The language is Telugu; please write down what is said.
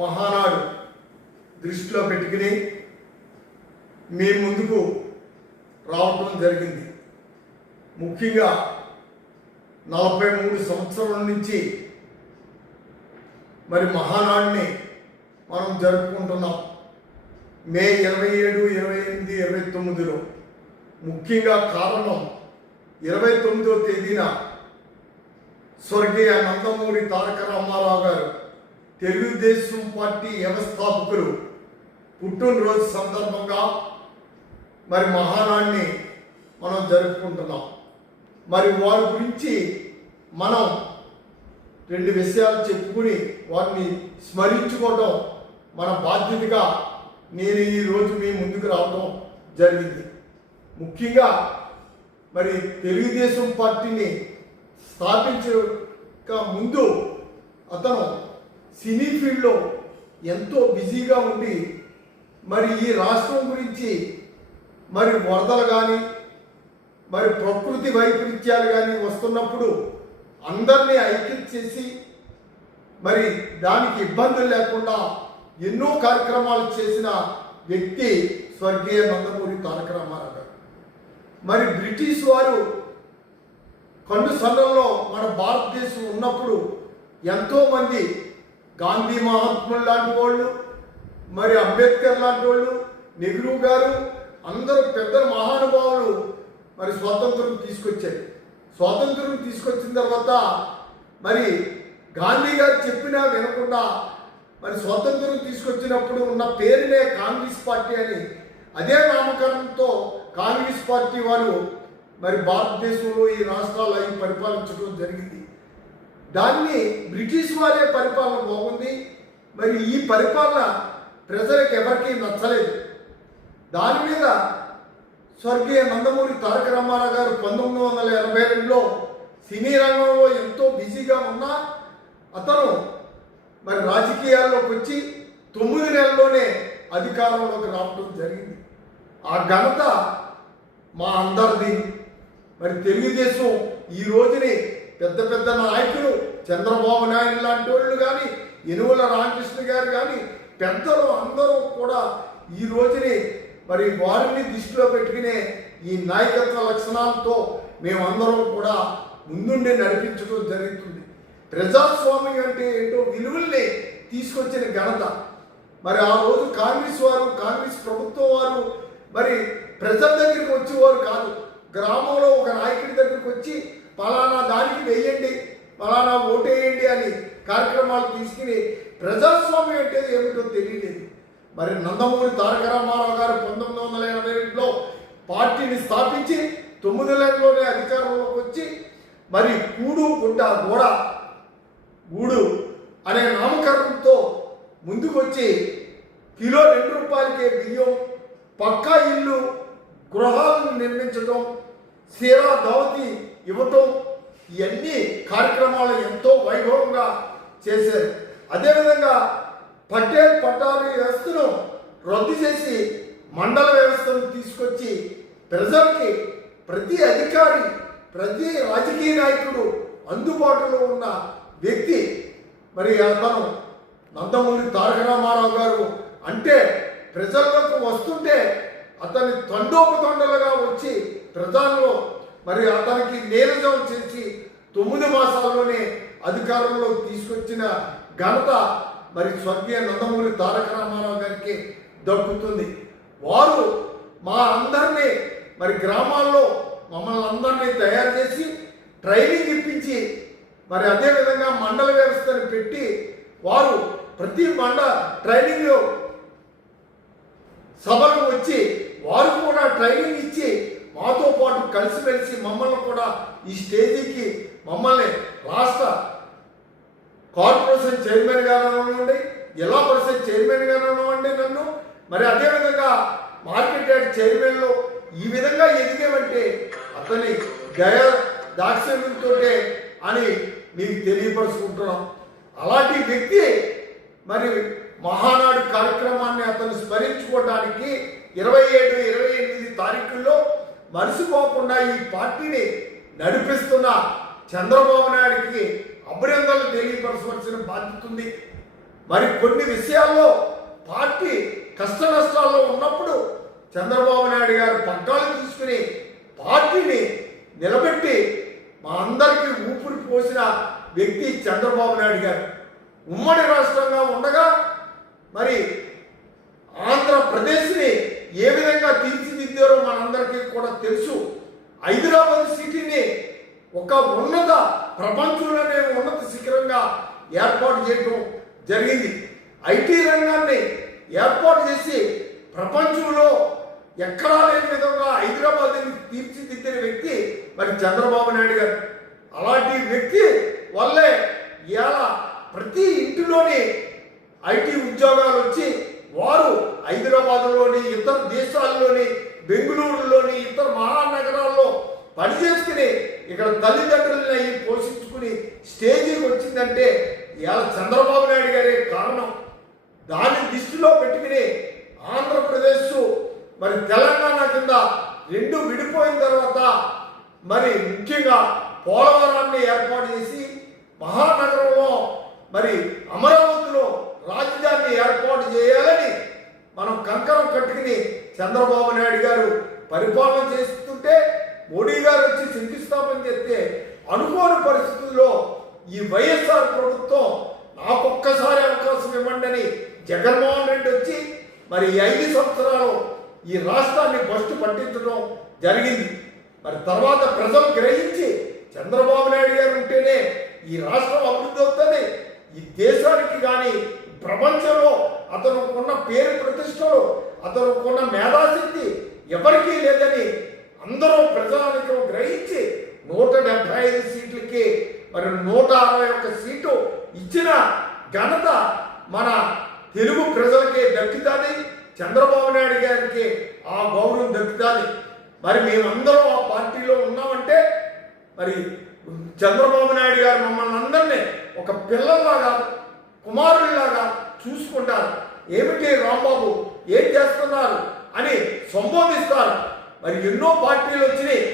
మహానాడు దృష్టిలో పెట్టుకుని మీ ముందుకు రావటం జరిగింది. ముఖ్యంగా 43 సంవత్సరాల నుంచి మరి మహానాడిని మనం జరుపుకుంటున్నాం. మే 27, 28, 29లో ముఖ్యంగా కారణం 29వ తేదీన స్వర్గీయ నందమూరి తారక రామారావు గారు తెలుగుదేశం పార్టీ వ్యవస్థాపకులు పుట్టినరోజు సందర్భంగా మరి మహానాడిని మనం జరుపుకుంటున్నాం. మరి వారి గురించి మనం 2 విషయాలు చెప్పుకుని వారిని స్మరించుకోవడం మన బాధ్యతగా నేను ఈరోజు మీ ముందుకు రావడం జరిగింది. ముఖ్యంగా మరి తెలుగుదేశం పార్టీని స్థాపించక ముందు అతను సినీ ఫీల్డ్లో ఎంతో బిజీగా ఉండి మరి ఈ రాష్ట్రం గురించి మరి వరదలు కానీ మరి ప్రకృతి వైపరీత్యాలు కానీ వస్తున్నప్పుడు అందరినీ ఐక్యత చేసి మరి దానికి ఇబ్బందులు లేకుండా ఎన్నో కార్యక్రమాలు చేసిన వ్యక్తి స్వర్గీయ నందమూరి తారక రామారావు గారు. మరి బ్రిటిష్ వారు కన్ను సన్నల్లో మన భారతదేశం ఉన్నప్పుడు ఎంతోమంది గాంధీ మహాత్ములు లాంటి వాళ్ళు, మరి అంబేద్కర్ లాంటి వాళ్ళు, నెహ్రూ గారు అందరూ పెద్ద మహానుభావులు మరి స్వాతంత్రం తీసుకొచ్చారు. స్వాతంత్రం తీసుకొచ్చిన తర్వాత మరి గాంధీ గారు చెప్పినా వినకుండా మరి స్వాతంత్రం తీసుకొచ్చినప్పుడు ఉన్న పేరునే కాంగ్రెస్ పార్టీ అని అదే నామకరణంతో కాంగ్రెస్ పార్టీ వారు మరి భారతదేశంలో ఈ రాష్ట్రాలు అవి పరిపాలించడం జరిగింది. దాన్ని బ్రిటిష్ వారే పరిపాలన బాగుంది. మరి ఈ పరిపాలన ప్రజలకు ఎవరికీ నచ్చలేదు. దాని మీద స్వర్గీయ నందమూరి తారక రామారావు గారు 1982లో సినీ రంగంలో ఎంతో బిజీగా ఉన్నా అతను మరి రాజకీయాల్లోకి వచ్చి 9 నెలల్లోనే అధికారంలోకి రావడం జరిగింది. ఆ ఘనత మా అందరిది. మరి తెలుగుదేశం ఈ రోజుని పెద్ద పెద్ద నాయకులు చంద్రబాబు నాయుడు లాంటి వాళ్ళు కానీ, యనుమల రామకృష్ణ గారు కానీ, పెద్దలు అందరూ కూడా ఈ రోజుని మరి వారిని దృష్టిలో పెట్టుకునే ఈ నాయకత్వ లక్షణాలతో మేమందరం కూడా ముందుండి నడిపించడం జరుగుతుంది. ప్రజాస్వామ్యం అంటే ఏంటో విలువల్ని తీసుకొచ్చిన ఘనత. మరి ఆ రోజు కాంగ్రెస్ వారు, కాంగ్రెస్ ప్రభుత్వం వారు మరి ప్రజల దగ్గరికి వచ్చేవారు కాదు. గ్రామంలో ఒక నాయకుడి దగ్గరికి వచ్చి పలానా దానికి వేయండి, పలానా ఓటేయండి అని కార్యక్రమాలు తీసుకుని ప్రజాస్వామ్యం అంటే ఏమిటో తెలియలేదు. మరి నందమూరి తారక రామారావు గారు 1982లో పార్టీని స్థాపించి 9 నెలల్లోనే అధికారంలోకి వచ్చి మరి కూడు గుడ్డ గూడు అనే నామకరణంతో ముందుకు వచ్చి కిలో 2 రూపాయలకే బియ్యం, పక్కా ఇల్లు, గృహాలను నిర్మించడం, సీరా దావతి ఇవ్వటం, ఇవన్నీ కార్యక్రమాలు ఎంతో వైభవంగా చేశారు. అదేవిధంగా పటేల్ పట్టాభి వ్యవస్థను రద్దు చేసి మండల వ్యవస్థను తీసుకొచ్చి ప్రజలకి ప్రతి అధికారి, ప్రతి రాజకీయ నాయకుడు అందుబాటులో ఉన్న వ్యక్తి మరి అతను నందమూరి తారక రామారావు గారు. అంటే ప్రజలకు వస్తుంటే అతని తండోపతండలుగా వచ్చి ప్రజల్లో మరి అతనికి నీరజం చేసి 9 మాసాల్లోనే అధికారంలో తీసుకొచ్చిన ఘనత మరి స్వర్గీయ నందమూరి తారక రామారావు గారికి దక్కుతుంది. వారు మా అందరినీ మరి గ్రామాల్లో మమ్మల్ని అందరినీ తయారు చేసి ట్రైనింగ్ ఇప్పించి మరి అదేవిధంగా మండల వ్యవస్థను పెట్టి వారు ప్రతి ట్రైనింగ్ సభకు వచ్చి వారు కూడా ట్రైనింగ్ ఇచ్చి మాతో పాటు కలిసిమెలిసి మమ్మల్ని కూడా ఈ స్టేజీకి మమ్మల్ని రాష్ట్ర కార్పొరేషన్ చైర్మన్గా అవ్వండి, జిల్లా పరిషత్ చైర్మన్గా అవ్వండి నన్ను, మరి అదేవిధంగా మార్కెట్ యార్డ్ చైర్మన్లో ఈ విధంగా ఎదిగామంటే అతని దాక్షిణ్యంతో అని మీకు తెలియపరుచుకుంటున్నాం. అలాంటి వ్యక్తి మరి మహానాడు కార్యక్రమాన్ని అతను స్మరించుకోవడానికి 27, 28 తారీఖుల్లో మరిసిపోకుండా ఈ పార్టీని నడిపిస్తున్న చంద్రబాబు నాయుడికి అభినందనలు తెలియపరచవలసిన బాధ్యత ఉంది. మరి కొన్ని విషయాల్లో పార్టీ కష్ట నష్టాల్లో ఉన్నప్పుడు చంద్రబాబు నాయుడు గారు పగ్గాలు తీసుకుని పార్టీని నిలబెట్టి మా అందరికీ ఊపిరి పోసిన వ్యక్తి చంద్రబాబు నాయుడు గారు. ఉమ్మడి రాష్ట్రంగా ఉండగా మరి ఆంధ్రప్రదేశ్ని ఏ విధంగా తీర్చిదిద్దారో మనందరికీ కూడా తెలుసు. హైదరాబాద్ సిటీని ఒక ప్రపంచంలోనే ఉన్నత శిఖరంగా ఏర్పాటు చేయడం జరిగింది. ఐటీ రంగాన్ని ఏర్పాటు చేసి ప్రపంచంలో ఎక్కడా లేని విధంగా హైదరాబాద్ని తీర్చిదిద్దిన వ్యక్తి మరి చంద్రబాబు నాయుడు గారు. అలాంటి వ్యక్తి వల్లే ఇవాళ ప్రతి ఇంటిలోని ఐటీ ఉద్యోగాలు వచ్చి వారు హైదరాబాద్లోని ఇతర దేశాల్లోని బెంగళూరులోని ఇతర మహానగరాల్లో పనిచేసుకుని ఇక్కడ తల్లిదండ్రులని పోషించుకుని స్టేజీకి వచ్చిందంటే ఇవాళ చంద్రబాబు నాయుడు గారే కారణం. దాన్ని దృష్టిలో పెట్టుకుని ఆంధ్రప్రదేశ్ మరి తెలంగాణ కింద రెండు విడిపోయిన తర్వాత మరి ముఖ్యంగా పోలవరాన్ని ఏర్పాటు చేసి మహానగరంలో మరి అమరావతిలో రాజధానిని ఏర్పాటు చేయాలని మనం కంకణం కట్టుకుని చంద్రబాబు నాయుడు గారు పరిపాలన చేస్తుంటే మోడీ గారు వచ్చి శంకుస్థాపన చేస్తే అనుకోని పరిస్థితుల్లో ఈ వైఎస్ఆర్ ప్రభుత్వం నాకొక్కసారి అవకాశం ఇవ్వండి అని జగన్మోహన్ రెడ్డి వచ్చి మరి 5 సంవత్సరాలు ఈ రాష్ట్రాన్ని బస్టు పట్టించడం జరిగింది. మరి తర్వాత ప్రజలు గ్రహించి చంద్రబాబు నాయుడు గారు ఉంటేనే ఈ రాష్ట్రం అభివృద్ధి అవుతుంది, ఈ దేశానికి కానీ ప్రపంచంలో అతనుకున్న పేరు ప్రతిష్టలు అతనుకున్న మేధాశక్తి ఎవరికీ లేదని అందరూ ప్రజానికం గ్రహించి 175 సీట్లకి మరి 161 సీటు ఇచ్చిన ఘనత మన తెలుగు ప్రజలకే దక్కుతుంది. చంద్రబాబు నాయుడు గారికి ఆ గౌరవం దక్కుతుంది. మరి మేమందరం ఆ పార్టీలో ఉన్నామంటే మరి చంద్రబాబు నాయుడు గారు మమ్మల్ని అందరినీ ఒక పిల్లల్లాగా కుమారుల్లాగా చూసుకుంటారు. ఏమిటి రాంబాబు ఏం చేస్తున్నారు అని సంబోధిస్తారు. మరి ఎన్నో పార్టీలు వచ్చినాయి.